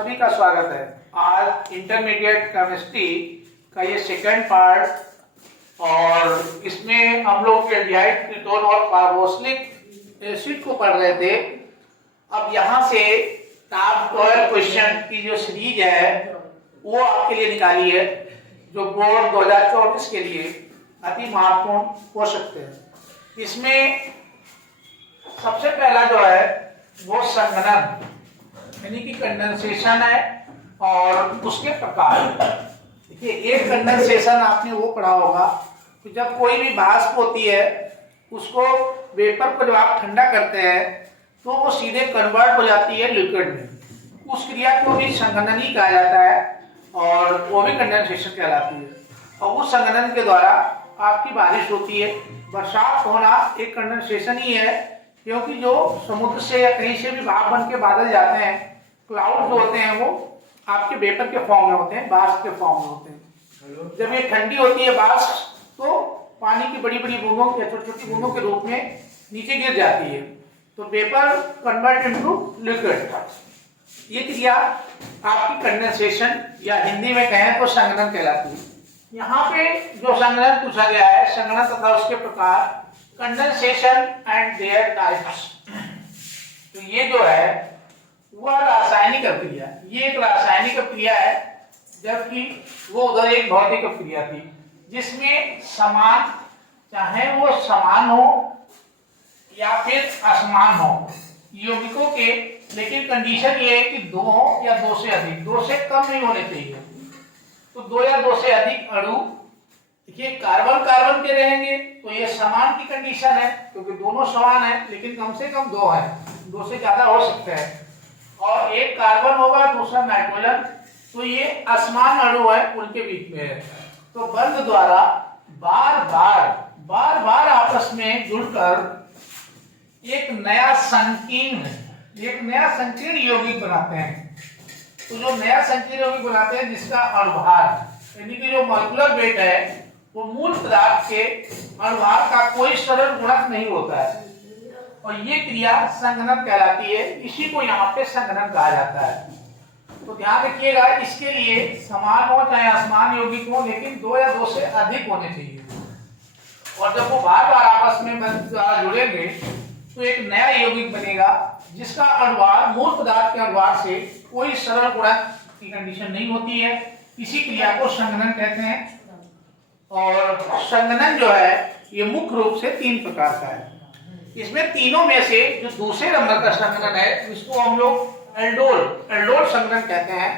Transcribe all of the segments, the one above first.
सभी का स्वागत है। आज इंटरमीडिएट केमिस्ट्री का ये सेकंड पार्ट और इसमें हम लोग एल्डिहाइड कीटोन और कार्बोक्सिलिक एसिड को पढ़ रहे थे। अब यहाँ से टॉप 12 क्वेश्चन की जो सीरीज है वो आपके लिए निकाली है, जो बोर्ड 2024 के लिए अति महत्वपूर्ण हो सकते हैं। इसमें सबसे पहला जो है वो संघनन यानी कि कंडेंसेशन है और उसके प्रकार। देखिए, एक कंडेंसेशन आपने वो पढ़ा होगा कि जब कोई भी वाष्प होती है उसको वेपर को जब आप ठंडा करते हैं तो वो सीधे कन्वर्ट हो जाती है लिक्विड में। उस क्रिया को भी संघनन ही कहा जाता है और वो भी कंडेंसेशन कहलाती है। और उस संघनन के द्वारा आपकी बारिश होती है। बरसात होना एक कंडेंसेशन ही है, क्योंकि जो समुद्र से या कहीं से भी भाप बन के बादल जाते हैं, क्लाउड जो होते हैं वो आपके वेपर के फॉर्म में होते हैं, वाष्प के फॉर्म में होते हैं। जब ये ठंडी होती है वाष्प तो पानी की बड़ी बड़ी बूंदों या छोटी छोटी बूंदों के रूप में नीचे गिर जाती है, तो वेपर कन्वर्ट इनटू लिक्विड। ये क्रिया आपकी कंडेंसेशन या हिंदी में कहें तो संघनन कहलाती है। यहाँ पे जो संघनन पूछा गया है, संघनन तथा उसके प्रकार, कंडेंसेशन एंड देयर टाइप्स। तो ये जो है वह रासायनिक अभिक्रिया, ये एक रासायनिक अभिक्रिया है, जबकि वो उधर एक भौतिक अभिक्रिया थी जिसमें समान, चाहे वो समान हो या फिर असमान हो यौगिकों के, लेकिन कंडीशन ये है कि दो हो या दो से अधिक, दो से कम नहीं होने चाहिए। तो दो या दो से अधिक अणु, देखिए कार्बन कार्बन के रहेंगे तो ये समान की कंडीशन है क्योंकि दोनों समान है, लेकिन कम से कम दो है, दो से ज्यादा हो सकते हैं। और एक कार्बन होगा दूसरा नाइट्रोजन, तो ये असमान अणु है, उनके बीच में है। तो बंध द्वारा बार बार आपस में जुड़कर एक नया संकीर्ण यौगिक बनाते हैं। तो जो नया संकीर्ण यौगिक बनाते हैं जिसका अणुभार यानी कि जो मॉलिक्यूलर वेट है वो मूल पदार्थ के अणुभार का कोई सरल गुणक नहीं होता है, और ये क्रिया संघनन कहलाती है। इसी को यहाँ पे संघनन कहा जाता है। तो ध्यान रखिएगा, इसके लिए समान हो चाहे असमान यौगिक हो, लेकिन दो या दो से अधिक होने चाहिए। और जब वो बार बार आपस में जुड़ेंगे तो एक नया यौगिक बनेगा जिसका अणुभार मूल पदार्थ के अणुभार से कोई सरल गुणक की कंडीशन नहीं होती है। इसी क्रिया को संघनन कहते हैं। और संघनन जो है ये मुख्य रूप से 3 प्रकार का है। इसमें तीनों में से जो दूसरे नंबर का संघनन है इसको हम लोग एल्डोल संघनन कहते हैं।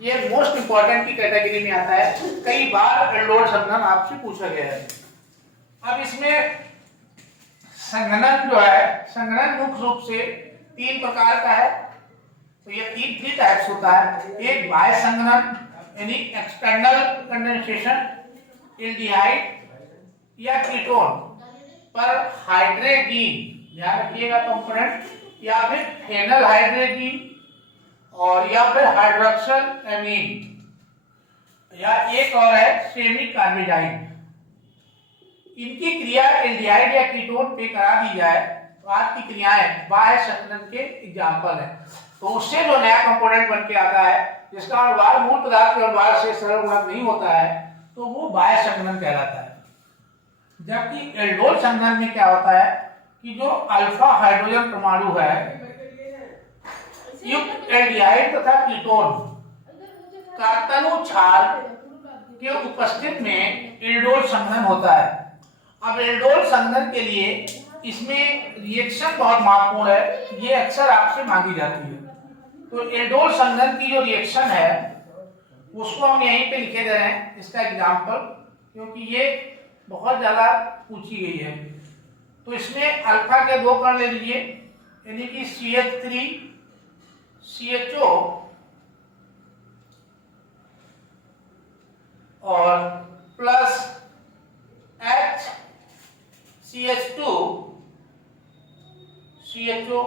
ये मोस्ट इंपॉर्टेंट की कैटेगरी में आता है। कई बार एल्डोल संघनन आपसे पूछा गया है। अब इसमें संघनन जो है, संघनन मुख्य रूप से 3 प्रकार का है। तो ये 3 टाइप्स होता है। एक बाह्य संघनन यानी एक्सटर्नल कंडेंसेशन, एल्डिहाइड या कीटोन पर हाइड्रोजीन, ध्यान रखिएगा कंपोनेंट, या फिर फेनल हाइड्रोजीन और या फिर हाइड्रोक्सिल एमीन, या एक और है सेमी कार्बेजाइड। इनकी क्रिया एल्डिहाइड या कीटोन पे करा दी जाए तो आज की क्रियाएं बाह्य संघनन के एग्जाम्पल है। तो उससे जो नया कंपोनेंट बन के आता है जिसका अणुभार मूल पदार्थ के अणुभार से सरल गुणक नहीं होता है, तो वो बाह्य संघनन कहलाता है। जबकि एल्डोल संघनन में क्या होता है कि जो अल्फा हाइड्रोजन परमाणु है युक्त एल्डिहाइड तथा कीटोन का तनु क्षार के उपस्थित में एल्डोल संघनन होता है। अब एल्डोल संघनन के लिए इसमें रिएक्शन बहुत महत्वपूर्ण है, ये अक्सर आपसे मांगी जाती है। तो एल्डोल संघनन की जो रिएक्शन है उसको हम यहीं पे लिखे दे रहे हैं, इसका एग्जाम्पल, क्योंकि ये बहुत ज्यादा पूछी गई है। तो इसमें अल्फा के 2 कण ले लीजिए, यानी कि CH3 CHO और प्लस HCH2 CHO।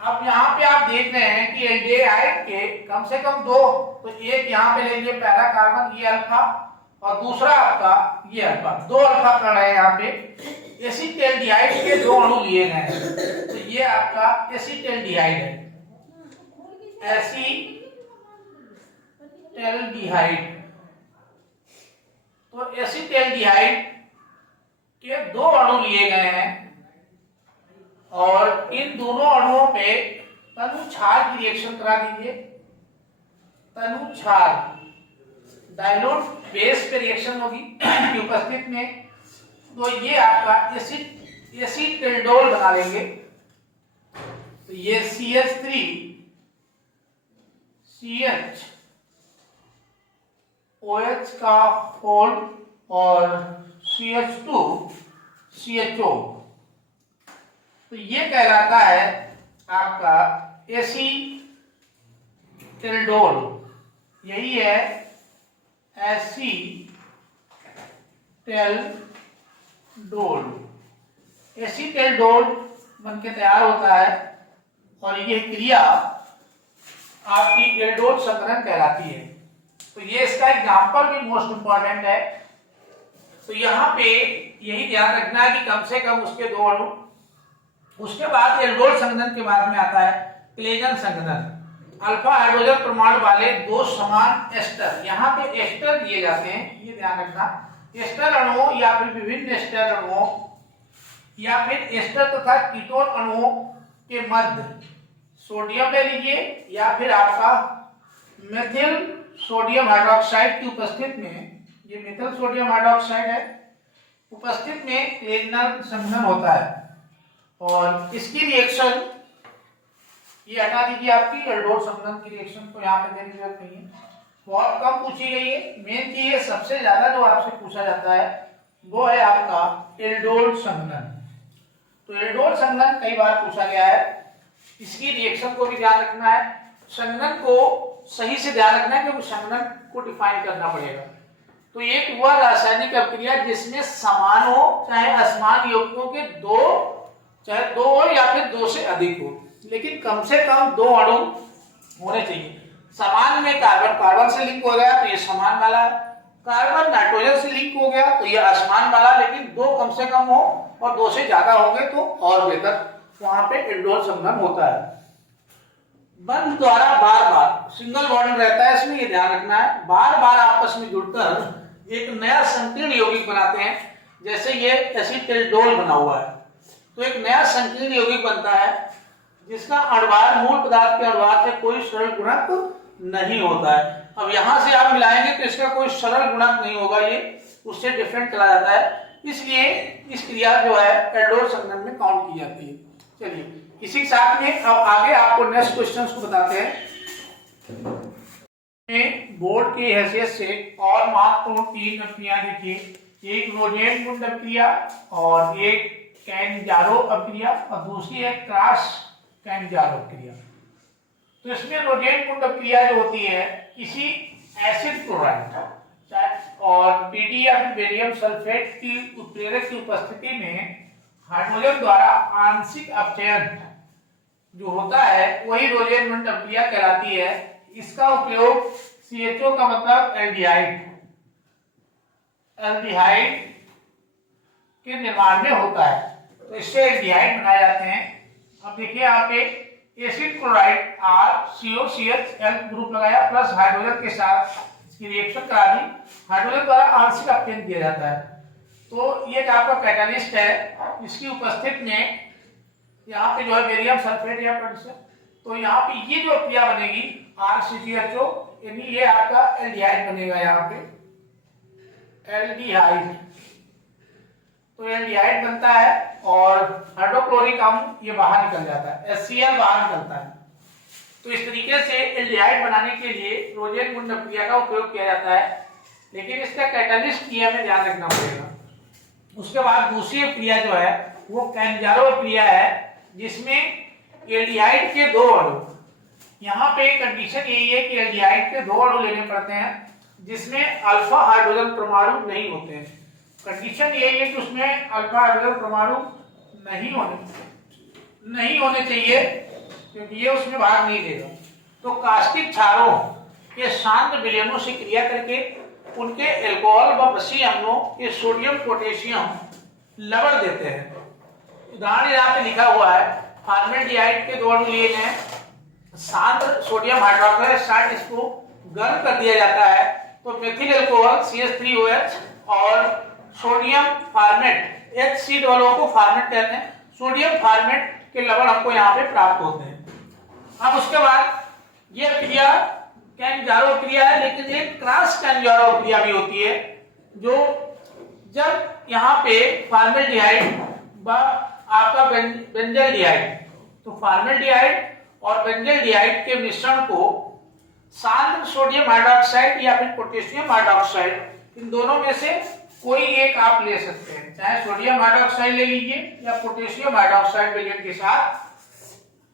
अब यहाँ पे आप देख रहे हैं कि एल्डिहाइड के कम से कम 2, तो एक यहाँ पे ले लीजिए पैरा कार्बन, ये अल्फा, और दूसरा आपका ये अल्फा, 2 अल्फा कण है यहाँ पे। एसिटाल्डिहाइड के 2 अणु लिए गए हैं, तो ये आपका एसिटाल्डिहाइड है। एसीटैल्डिहाइड। तो एसीटैल्डिहाइड के दो अणु लिए गए हैं और इन दोनों अणुओं पे तनु क्षार की रिएक्शन करा दीजिए। तनु क्षार डाइल्यूट बेस पे रिएक्शन होगी की उपस्थित में, तो ये आपका एसीटिल्डोल बना लेंगे। तो ये CH3 CH OH का फोल्ड और CH2 CHO, तो ये कहलाता है आपका एसीटिल्डोल। यही है एसीटिल्डोल। एसीटिल्डोल बनके तैयार होता है और ये क्रिया आपकी एल्डोल संकरण कहलाती है। तो ये इसका एग्जांपल भी मोस्ट इंपॉर्टेंट है। तो यहाँ पे यही ध्यान रखना है कि कम से कम उसके दो अणु। उसके बाद एल्डोल संघनन के बाद में आता है क्लेजन संघनन। अल्फा हाइड्रोजन परमाणु वाले दो समान एस्टर, यहाँ पे एस्टर दिए जाते हैं, ये ध्यान रखना। एस्टर अणुओं या फिर विभिन्न एस्टर अणुओं या फिर एस्टर तथा कीटोन अणुओं के मध्य सोडियम ले लीजिए या फिर आपका मेथिल सोडियम हाइड्रोक्साइड की उपस्थिति में, ये मेथिल सोडियम हाइड्रोक्साइड है, उपस्थित में क्लेजन संघनन होता है। और इसकी रिएक्शन ये हटा दीजिए, आपकी एल्डोल संघनन की रिएक्शन को यहाँ पे देने की जरूरत नहीं है, बहुत कम पूछी गई है। मेन चीज है सबसे ज्यादा जो आपसे पूछा जाता है वो है आपका एल्डोल संघनन। तो एल्डोल संघनन कई बार पूछा गया है, इसकी रिएक्शन को भी ध्यान रखना है, संघनन को सही से ध्यान रखना है क्योंकि संघनन को डिफाइन करना पड़ेगा। तो एक वह रासायनिक अभिक्रिया जिसमें समान हो चाहे असमान यौगिकों के दो, चाहे दो हो या फिर दो से अधिक हो, लेकिन कम से कम दो अणु होने चाहिए। समान में कार्बन कार्बन से लिंक हो गया तो ये समान वाला, कार्बन नाइट्रोजन से लिंक हो गया तो ये असमान वाला, लेकिन दो कम से कम हो और दो से ज्यादा होंगे तो और बेहतर, वहां पे एल्डोल संघनन होता है। बंध द्वारा बार बार सिंगल बॉन्ड रहता है इसमें, ये ध्यान रखना है, बार बार आपस में जुड़कर एक नया संकीर्ण यौगिक बनाते हैं। जैसे ये एसीटिल्डोल बना हुआ है तो एक नया संकीर्ण यौगिक बनता है जिसका अणुभार मूल पदार्थ के अणुभार से कोई सरल गुणक नहीं होता है। अब यहां से आप मिलाएंगे तो इसका कोई सरल गुणक नहीं होगा, ये उससे डिफरेंट चला जाता है, इसलिए इस क्रिया जो है एल्डोल संघनन में काउंट की जाती है। चलिए इसी के साथ में अब आगे आपको नेक्स्ट क्वेश्चंस को बताते हैं। बोर्ड की हैसियत से और महत्वपूर्ण तीन अभिक्रिया देखिए, एक रोजेन गुंड अभिक्रिया और एक कैनजारो अभिक्रिया और दूसरी है क्रॉस कैनजारो अभिक्रिया। तो इसमें रोजेन गुंड अभिक्रिया जो होती है किसी एसिड क्लोराइड और पीडी या फिर बेरियम सल्फेट की उत्प्रेरक की उपस्थिति में हाइड्रोजन द्वारा आंशिक अपचयन जो होता है वही रोजेन गुंड अभिक्रिया कहलाती है। इसका उपयोग CHO का मतलब एल्डिहाइड के निर्माण में होता है, तो इससे एल्डिहाइड बनाए जाते हैं। अब देखिए यहाँ पे एसिड क्लोराइड RCOCH ग्रुप लगाया प्लस हाइड्रोजन के साथ इसकी रिएक्शन करा दी, हाइड्रोजन द्वारा आंशिक अपचयन किया जाता है। तो ये आपका कैटालिस्ट है, इसकी उपस्थिति में यहाँ पे जो है बेरियम सल्फेट या प्रोड्यूसर, तो यहाँ पे ये जो क्रिया बनेगी RCCHO, यानी ये आपका एल्डिहाइड बनेगा। यहाँ पे एल्डिहाइड, तो एल्डिहाइड बनता है और हाइड्रोक्लोरिक अम्ल ये बाहर निकल जाता है, HCl बाहर निकलता है। तो इस तरीके से एल्डिहाइड बनाने के लिए रोजेन गुंड अभिक्रिया का उपयोग किया जाता है, लेकिन इसका कैटालिस्ट की हमें ध्यान रखना पड़ेगा। उसके बाद दूसरी क्रिया जो है वो कैनजारो क्रिया है जिसमें एल्डिहाइड के दो अणु, यहाँ पे कंडीशन यही है कि एल्डिहाइड के दो अणु लेने पड़ते हैं जिसमें अल्फा हाइड्रोजन परमाणु नहीं होते हैं। कंडीशन यही है कि उसमें अल्फा हाइड्रोजन परमाणु नहीं होने चाहिए क्योंकि ये उसमें भाग नहीं देगा। तो कास्टिक क्षारों के शांत विलयनों से क्रिया करके उनके एल्कोहल व बसी अम्लों के सोडियम पोटेशियम लवण देते हैं। उदाहरण यहाँ पे लिखा हुआ है, फॉर्मेल्डिहाइड के दो अणु लिए गए सांद्र सोडियम हाइड्रोक्साइड इसको गर्म कर दिया जाता है तो मेथिल अल्कोहल CH3OH और सोडियम फार्मेट, HC वालों को फार्मेट कहते हैं, सोडियम फार्मेट के लवण हमको यहाँ पे प्राप्त होते हैं। अब उसके बाद ये क्रिया कैंजारो क्रिया है, लेकिन एक क्रॉस कैंजारो क्रिया भी होती है, जो जब यहाँ पे फॉर्मेल्डिहाइड व आपका बेंजल्डिहाइड, तो फॉर्मेल्डिहाइड और बेंजल्डिहाइड के मिश्रण को सांद्र सोडियम हाइड्रोक्साइड या फिर पोटेशियम हाइड्रोक्साइड, इन दोनों में से कोई एक आप ले सकते हैं, चाहे सोडियम हाइड्रोक्साइड ले लीजिए या पोटेशियम हाइड्रोक्साइड विलयन के साथ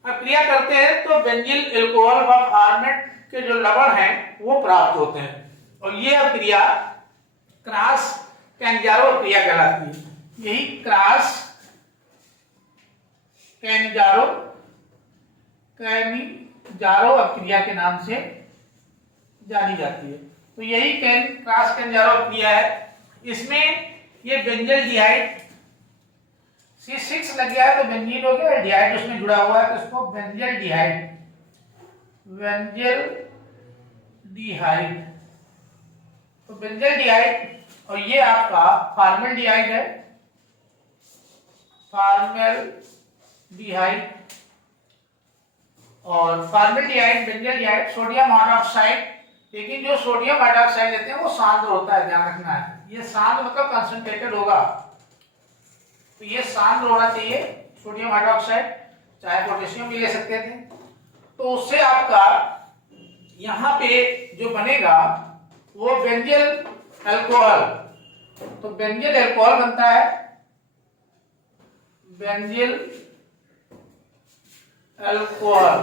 क्रिया करते हैं तो बेंजिल अल्कोहल व फॉर्मेट के जो लवण हैं वो प्राप्त होते हैं, और ये क्रिया क्रॉस कैंजारो क्रिया कहलाती है। यही क्रॉस कैंजारो क्रिया के नाम से जानी जाती है। तो यही क्रॉस कैंजारो क्रिया है। इसमें ये बेंजल्डिहाइड C6 लग गया है तो बेंजीन हो गया, डिहाइड उसमें जुड़ा हुआ है तो इसको बेंजल्डिहाइड तो बेंजल्डिहाइड, और ये आपका फॉर्मेल्डिहाइड है, फॉर्मेल्डिहाइड और फॉर्मेल्डिहाइड बेंजल्डिहाइड सोडियम हाइड्रोक्साइड, लेकिन जो सोडियम हाइड्रोक्साइड लेते हैं वो सांद्र होता है, ध्यान रखना है। ये सांद्र मतलब कंसंट्रेटेड होगा, तो ये सांद्र होना चाहिए सोडियम हाइड्रोक्साइड, चाहे पोटेशियम भी ले सकते थे। तो उससे आपका यहाँ पे जो बनेगा वो बेंजिल अल्कोहल, तो बेंजिल अल्कोहल बनता है, बेंजिल अल्कोहल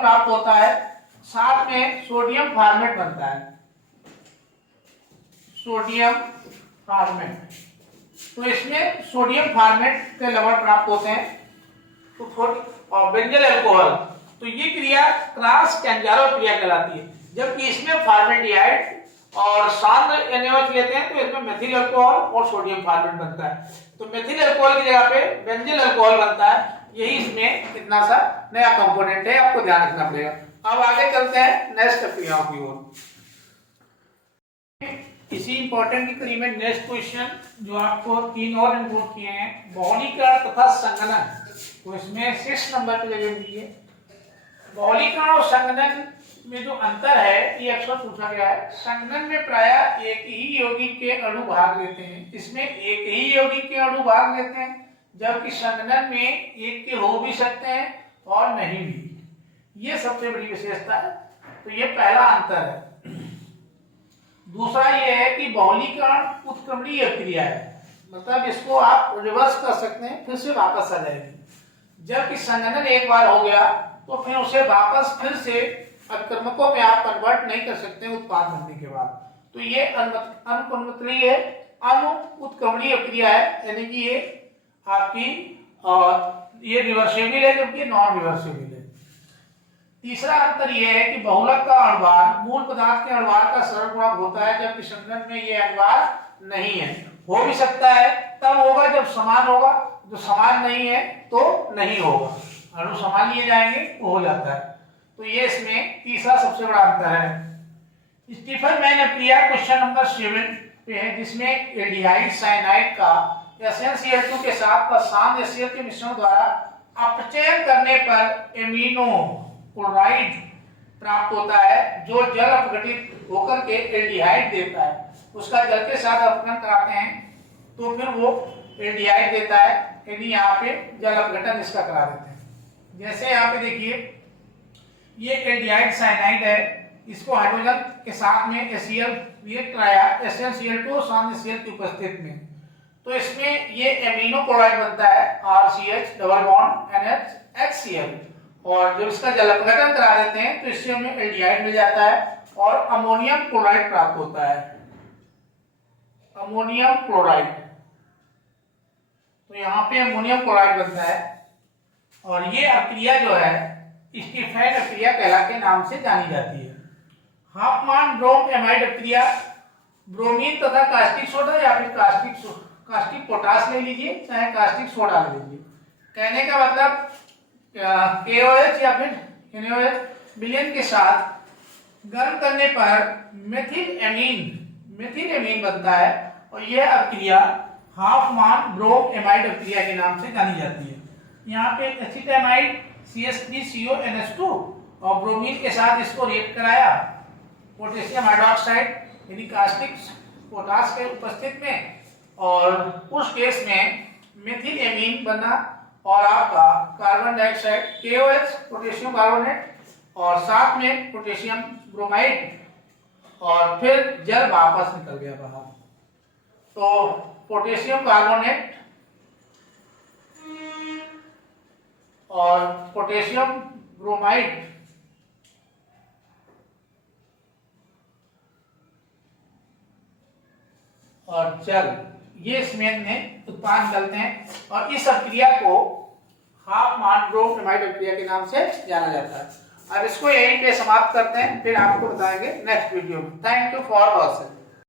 प्राप्त होता है, साथ में सोडियम फॉर्मेट बनता है, सोडियम फॉर्मेट, तो इसमें सोडियम फॉर्मेट के लवण प्राप्त होते हैं तो और बेंजिल अल्कोहल, तो ये क्रिया क्रॉस कैंजारो क्रिया कहलाती है। जबकि इसमें फॉर्मेल्डिहाइड और सांद्र NaOH लेते हैं तो इसमें मेथिल अल्कोहल और सोडियम फॉर्मेट बनता है, तो मेथिल अल्कोहल की जगह पे बेंजिल अल्कोहल बनता है। यही इसमें कितना सा नया कंपोनेंट है, आपको ध्यान रखना पड़ेगा। अब आगे चलते हैं नेक्स्ट क्रियाओं की ओर। इसी इंपॉर्टेंट की कड़ी में नेक्स्ट क्वेश्चन जो आपको 3 और इंक्लूड किए हैं, बहुलीकरण तथा संघनन, तो इसमें 6 नंबर पे जगह मिली है। बहुलीकरण और संघनन में जो अंतर है ये अक्सर पूछा गया है। संघनन में प्रायः एक ही यौगिक के अणु भाग लेते हैं, इसमें एक ही यौगिक के अणु भाग लेते हैं, जबकि संघनन में एक के हो भी सकते हैं और नहीं भी। ये सबसे बड़ी विशेषता है, तो ये पहला अंतर है। दूसरा ये है कि बहुलीकरण उत्क्रमणीय क्रिया है, मतलब इसको आप रिवर्स कर सकते हैं, फिर से वापस आ जाएगी। जबकि संघनन एक बार हो गया तो फिर उसे वापस फिर से अकर्मकों में आप कन्वर्ट नहीं कर सकते उत्पाद बनने के बाद, तो ये अनुकर्मत्रीय अनुत्क्रमणीय क्रिया है, यानी कि ये आपकी ये रिवर्सेबल है जबकि नॉन रिवर्सेबल है। तीसरा अंतर यह है कि बहुलक का अणुभार मूल पदार्थ के अणुभार का सरल गुणक होता है, जबकि संघनन में ये अणुभार नहीं है। हो भी सकता है तब होगा जब समान होगा, जो समान नहीं है तो नहीं होगा, अणु समान लिए जाएंगे तो हो जाता है। तो ये इसमें तीसरा सबसे बड़ा अंतर है। स्टीफन-मैन क्रिया क्वेश्चन नंबर 7 पे है, जिसमें एल्डिहाइड साइनाइड का SnCl2 के साथ सांद्र HCl के मिश्रण द्वारा अपचयन करने पर एमिनो क्लोराइड प्राप्त होता है, जो जल अपघटित होकर के एल्डिहाइड देता है। उसका जल के साथ अपघटन कराते हैं तो फिर वो एल्डिहाइड देता है, यानी यहाँ पे जल अपघटन इसका करा देते हैं। जैसे यहाँ पे देखिए ये एल्डिहाइड साइनाइड है, इसको हाइड्रोजन के साथ में HCl रिएक्ट कराया SnCl2 सांद्र HCl की उपस्थिति में, तो इसमें ये एमिनो क्लोराइड बनता है RCH double bond NH HCl, और जब इसका जल अपघटन करा देते हैं तो इससे हमें एल्डिहाइड मिल जाता है और अमोनियम क्लोराइड प्राप्त होता है, अमोनियम क्लोराइड। तो यहाँ पे अमोनियम क्लोराइड बनता है, और ये अक्रिया जो है स्टीफन अक्रिया कहला के नाम से जानी जाती है। हाफमान ब्रोम एमाइड अक्रिया, ब्रोमीन तथा कास्टिक सोडा या फिर कास्टिक पोटास ले लीजिए, चाहे कास्टिक सोडा ले लीजिए। कहने का मतलब KOH या फिर NaOH विलयन के साथ गर्म करने पर मेथिल एमीन बनता है और यह अभिक्रिया हाफमान ब्रोम एमाइड अभिक्रिया के नाम से जानी जाती है। यहाँ पे एसिटामाइड CH3CONH2 और ब्रोमीन के साथ इसको रिएक्ट कराया पोटेशियम हाइड्रोक्साइड यानी कास्टिक पोटास के उपस्थित में, और उस केस में मेथिल एमीन बना और आपका carbon dioxide KOH potassium carbonate और साथ में पोटेशियम ब्रोमाइड और फिर जल वापस निकल गया बाहर। तो पोटेशियम कार्बोनेट और पोटेशियम ब्रोमाइड और जल ये इसमें में उत्पाद निकलते हैं और इस अभिक्रिया को हाफमान ब्रोम एमाइड अभिक्रिया के नाम से जाना जाता है। अब इसको यहीं पे समाप्त करते हैं, फिर आपको बताएंगे नेक्स्ट वीडियो में। Thank you for watching.